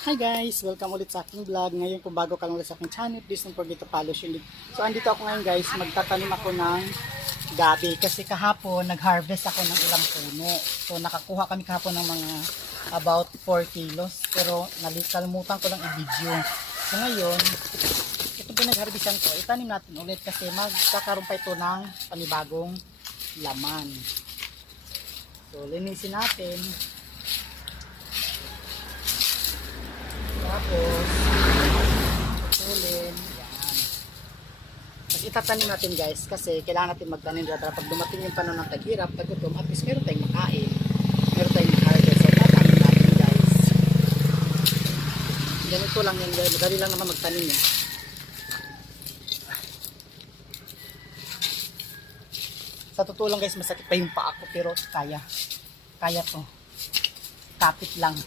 Hi guys! Welcome ulit sa aking vlog. Ngayon kung bago ka lang ulit sa aking channel, please don't forget to follow share. So andito ako ngayon guys, magtatanim ako ng gabi. Kasi kahapon nag-harvest ako ng ilang puno. So nakakuha kami kahapon ng mga about 4 kilos. Pero kalimutan ko lang i-video. So ngayon, ito pinag-harvestan ko. Itanim natin ulit kasi magkakaroon pa ito ng panibagong laman. So linisin natin. Tapos, putulin. Yan. Tapos itatanim natin guys kasi kailangan natin magtanim para pag dumating yung panahon ng taghirap, tagutom, at least meron tayong makain. Meron tayong harvest. So tatanim natin guys. Ganito lang yan guys. Madali lang naman magtanim yan. Sa totoo lang guys, masakit pa yung paa ko pero kaya. Kaya to. Kapit lang.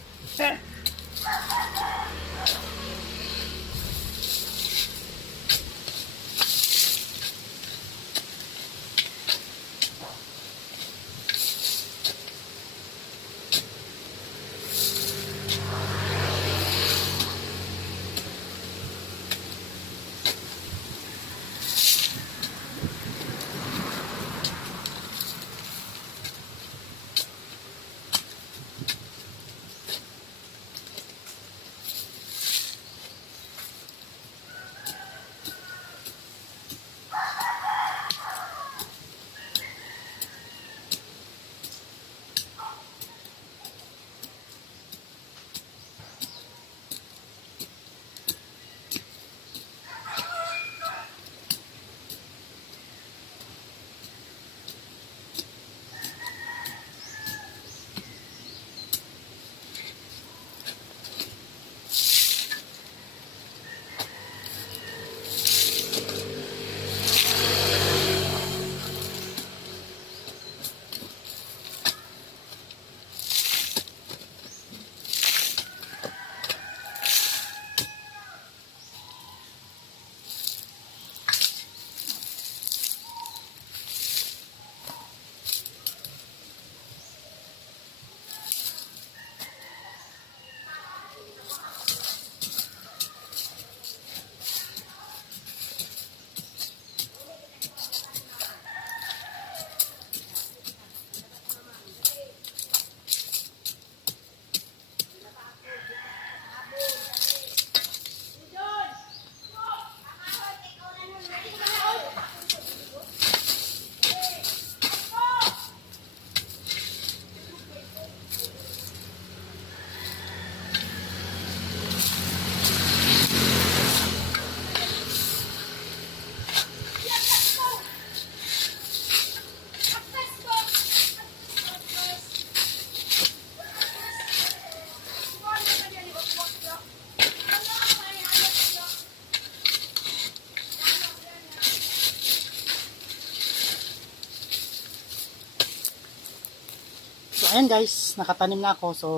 So ayan guys, nakatanim na ako. So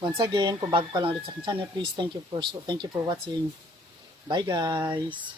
once again, kung bago ka lang ulit sa aking channel, please thank you for watching. Bye guys.